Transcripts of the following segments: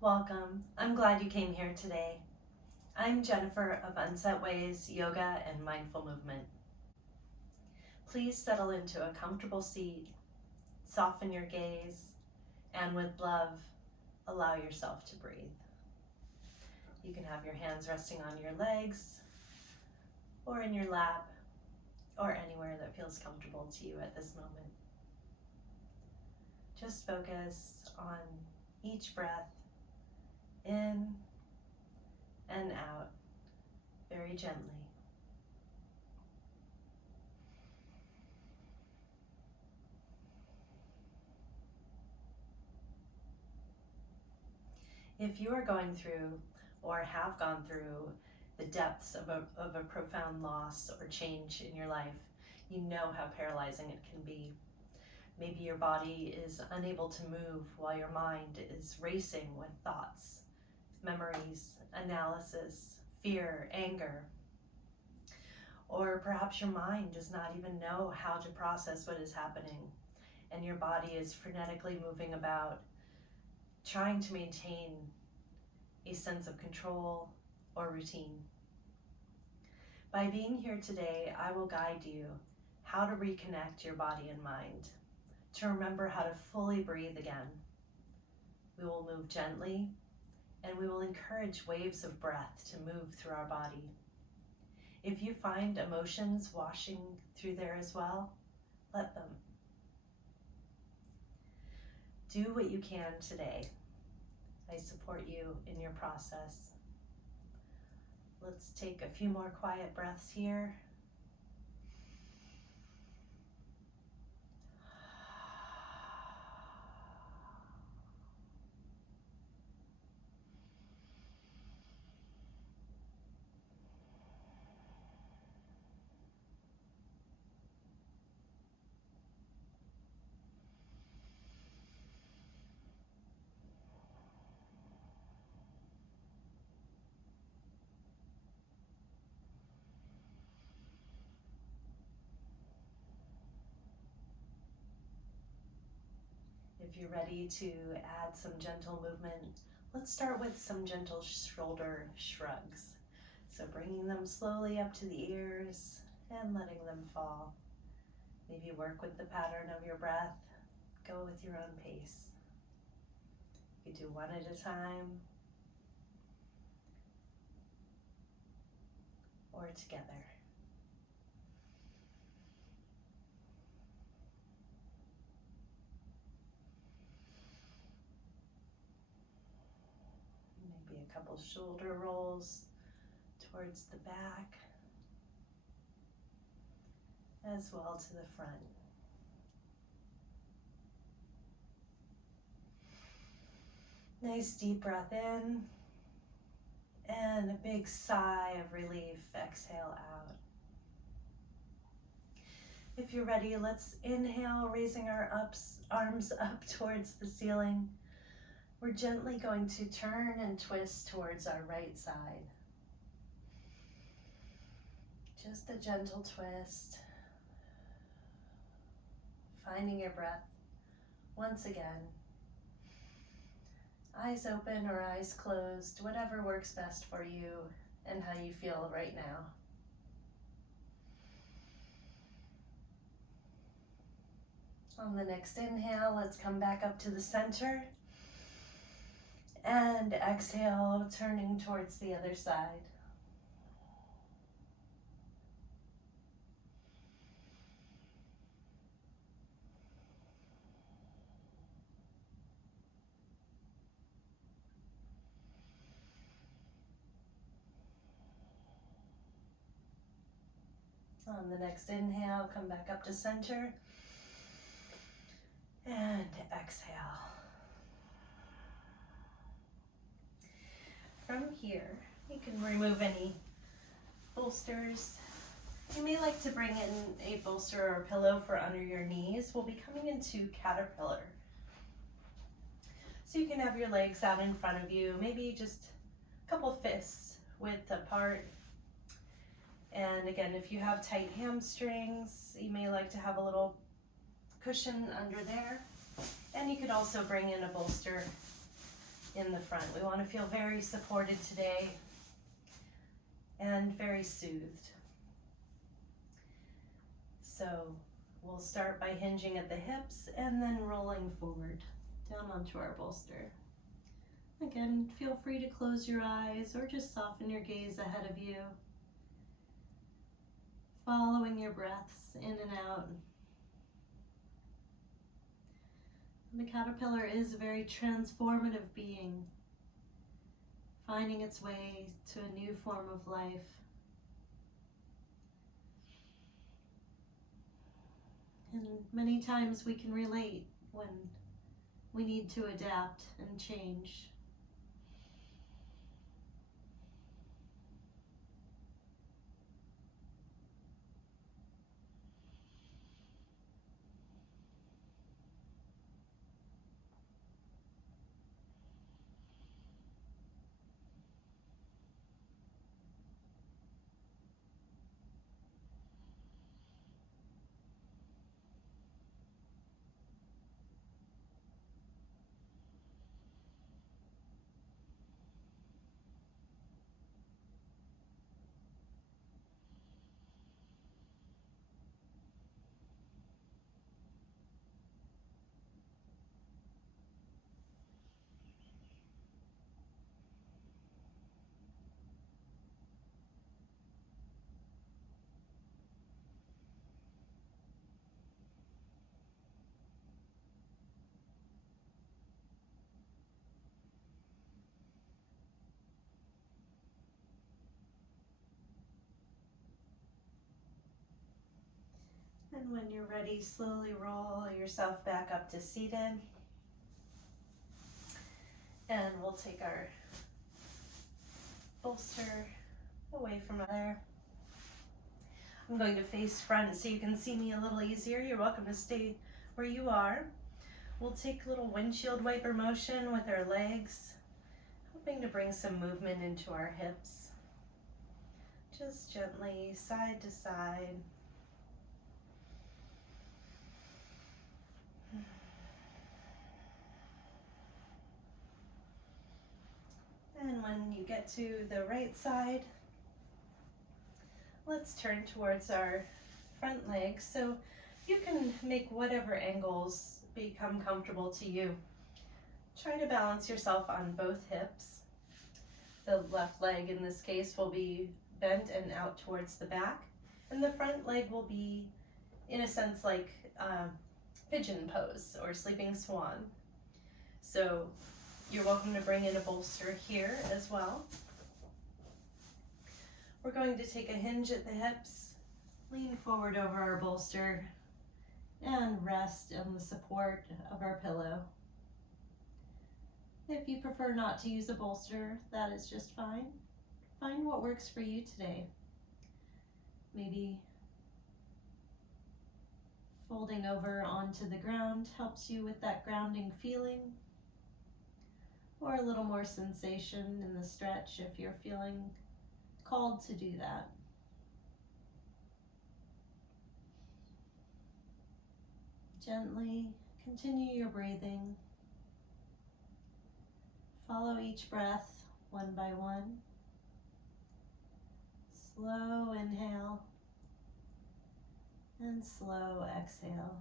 Welcome. I'm glad you came here today. I'm Jennifer of Unset Ways Yoga and Mindful Movement. Please settle into a comfortable seat, soften your gaze, and with love, allow yourself to breathe. You can have your hands resting on your legs or in your lap or anywhere that feels comfortable to you at this moment. Just focus on each breath in and out very gently. If you are going through or have gone through the depths of a profound loss or change in your life, you know how paralyzing it can be. Maybe your body is unable to move while your mind is racing with thoughts, memories, analysis, fear, anger. Or perhaps your mind does not even know how to process what is happening, and your body is frenetically moving about, trying to maintain a sense of control or routine. By being here today, I will guide you how to reconnect your body and mind, to remember how to fully breathe again. We will move gently, and we will encourage waves of breath to move through our body. If you find emotions washing through there as well, let them. Do what you can today. I support you in your process. Let's take a few more quiet breaths here. If you're ready to add some gentle movement, let's start with some gentle shoulder shrugs. So bringing them slowly up to the ears and letting them fall. Maybe work with the pattern of your breath. Go with your own pace. You do one at a time or together. Maybe a couple shoulder rolls towards the back, as well to the front. Nice deep breath in, and a big sigh of relief, exhale out. If you're ready, let's inhale, raising our arms up towards the ceiling. We're gently going to turn and twist towards our right side. Just a gentle twist. Finding your breath once again. Eyes open or eyes closed, whatever works best for you and how you feel right now. On the next inhale, let's come back up to the center. And exhale, turning towards the other side. On the next inhale, come back up to center. And exhale. From here, you can remove any bolsters. You may like to bring in a bolster or a pillow for under your knees. We'll be coming into caterpillar. So you can have your legs out in front of you, maybe just a couple fists width apart. And again, if you have tight hamstrings, you may like to have a little cushion under there. And you could also bring in a bolster in the front. We want to feel very supported today and very soothed. So we'll start by hinging at the hips and then rolling forward down onto our bolster. Again, feel free to close your eyes or just soften your gaze ahead of you, following your breaths in and out. The caterpillar is a very transformative being, finding its way to a new form of life. And many times we can relate when we need to adapt and change. And when you're ready, slowly roll yourself back up to seated. And we'll take our bolster away from there. I'm going to face front so you can see me a little easier. You're welcome to stay where you are. We'll take a little windshield wiper motion with our legs, hoping to bring some movement into our hips. Just gently side to side. And when you get to the right side, let's turn towards our front legs. So you can make whatever angles become comfortable to you. Try to balance yourself on both hips. The left leg in this case will be bent and out towards the back, and the front leg will be, in a sense, like pigeon pose or sleeping swan. So you're welcome to bring in a bolster here as well. We're going to take a hinge at the hips, lean forward over our bolster, and rest on the support of our pillow. If you prefer not to use a bolster, that is just fine. Find what works for you today. Maybe folding over onto the ground helps you with that grounding feeling, or a little more sensation in the stretch if you're feeling called to do that. Gently continue your breathing. Follow each breath one by one. Slow inhale and slow exhale.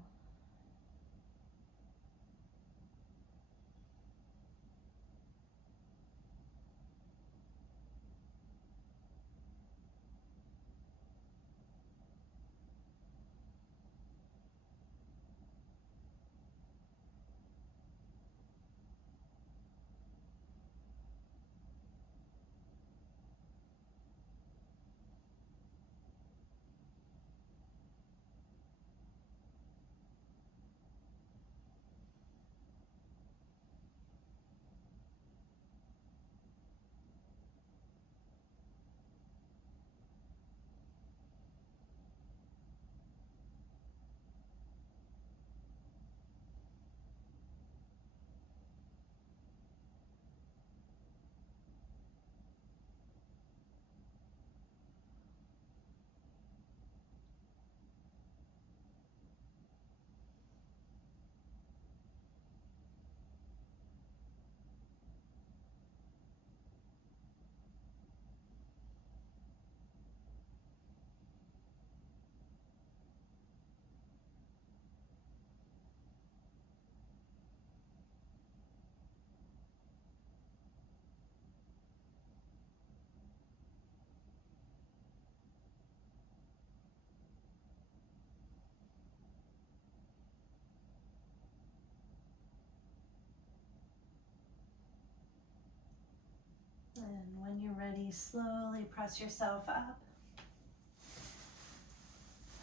ready, slowly press yourself up.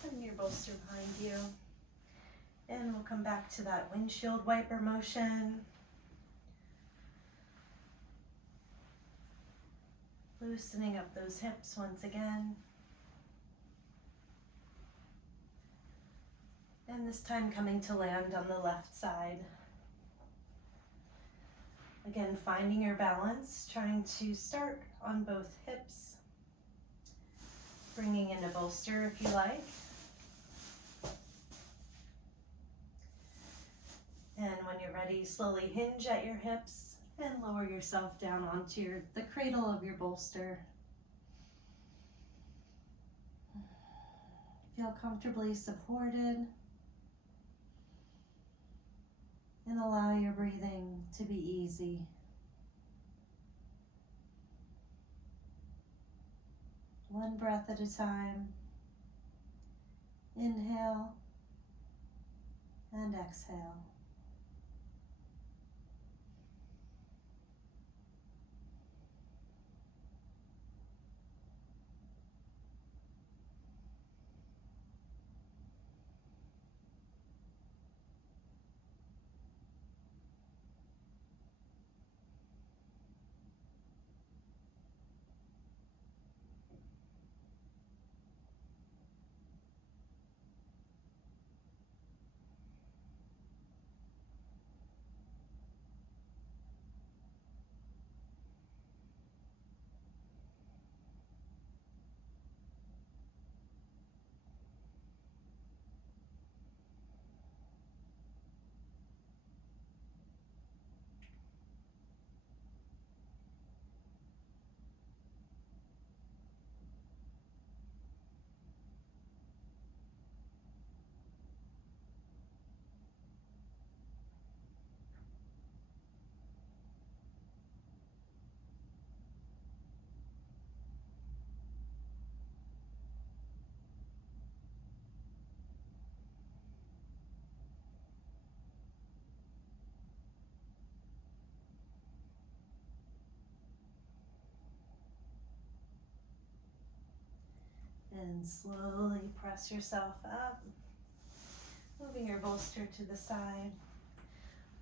Put your bolster behind you. And we'll come back to that windshield wiper motion. Loosening up those hips once again. And this time coming to land on the left side. Again, finding your balance, trying to start on both hips. Bringing in a bolster if you like. And when you're ready, slowly hinge at your hips and lower yourself down onto the cradle of your bolster. Feel comfortably supported. And allow your breathing to be easy. One breath at a time. Inhale and exhale. And slowly press yourself up, moving your bolster to the side.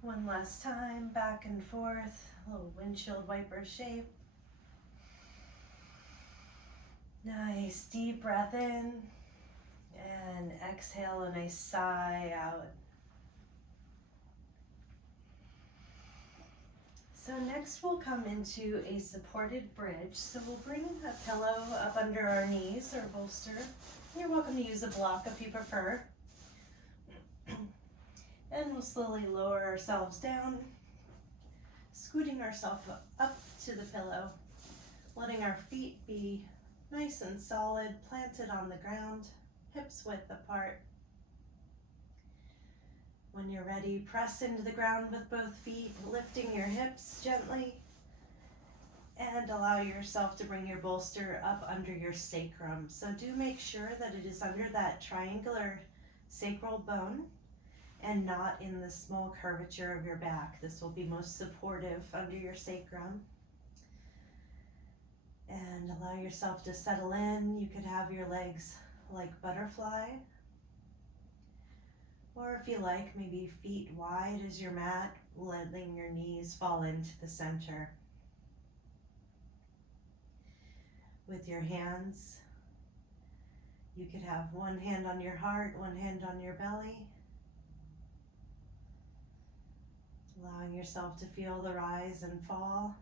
One last time, back and forth, a little windshield wiper shape. Nice, deep breath in, and exhale a nice sigh out. So next we'll come into a supported bridge. So we'll bring a pillow up under our knees or bolster. You're welcome to use a block if you prefer. And we'll slowly lower ourselves down, scooting ourselves up to the pillow, letting our feet be nice and solid, planted on the ground, hips width apart. When you're ready, press into the ground with both feet, lifting your hips gently, and allow yourself to bring your bolster up under your sacrum. So do make sure that it is under that triangular sacral bone and not in the small curvature of your back. This will be most supportive under your sacrum. And allow yourself to settle in. You could have your legs like butterfly. Or if you like, maybe feet wide as your mat, letting your knees fall into the center. With your hands, you could have one hand on your heart, one hand on your belly. Allowing yourself to feel the rise and fall.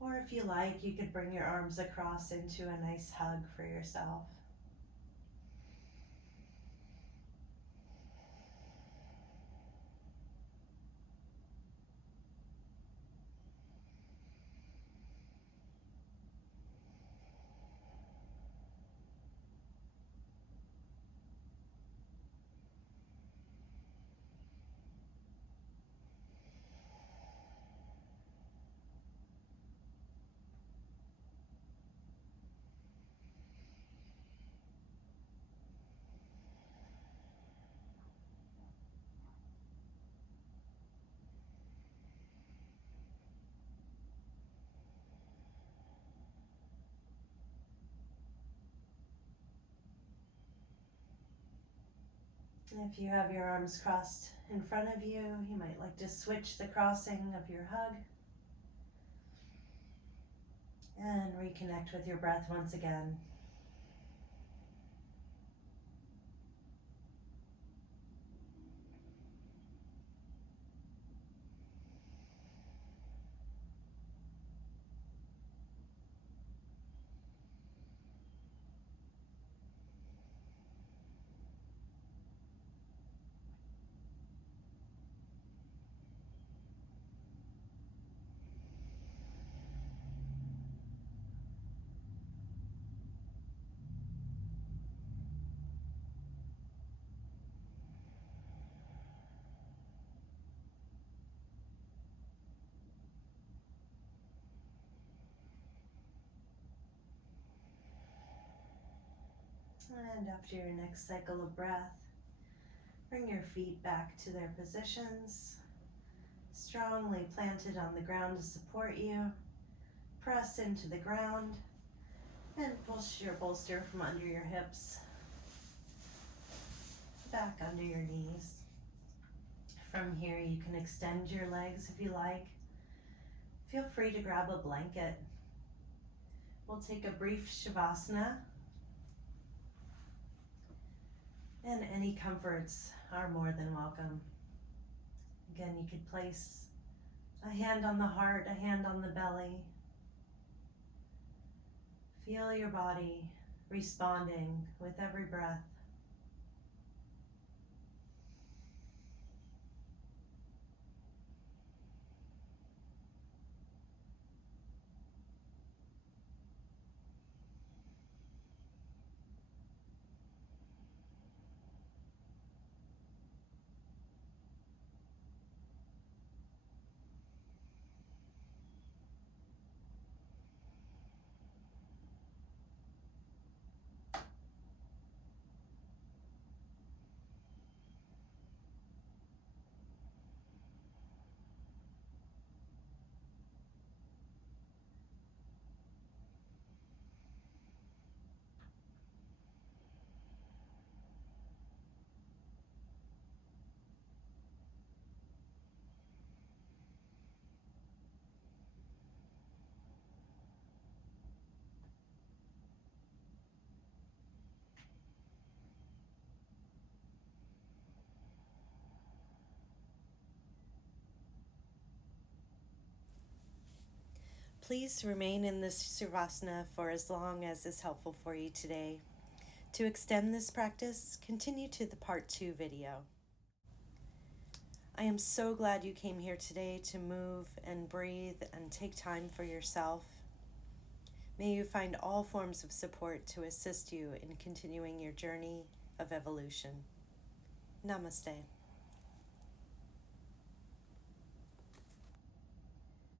Or if you like, you could bring your arms across into a nice hug for yourself. If you have your arms crossed in front of you, you might like to switch the crossing of your hug and reconnect with your breath once again. And after your next cycle of breath, bring your feet back to their positions, strongly planted on the ground to support you. Press into the ground and push your bolster from under your hips, back under your knees. From here, you can extend your legs if you like. Feel free to grab a blanket. We'll take a brief shavasana, and any comforts are more than welcome. Again, you could place a hand on the heart, a hand on the belly. Feel your body responding with every breath. Please remain in this Shavasana for as long as is helpful for you today. To extend this practice, continue to the part 2 video. I am so glad you came here today to move and breathe and take time for yourself. May you find all forms of support to assist you in continuing your journey of evolution. Namaste.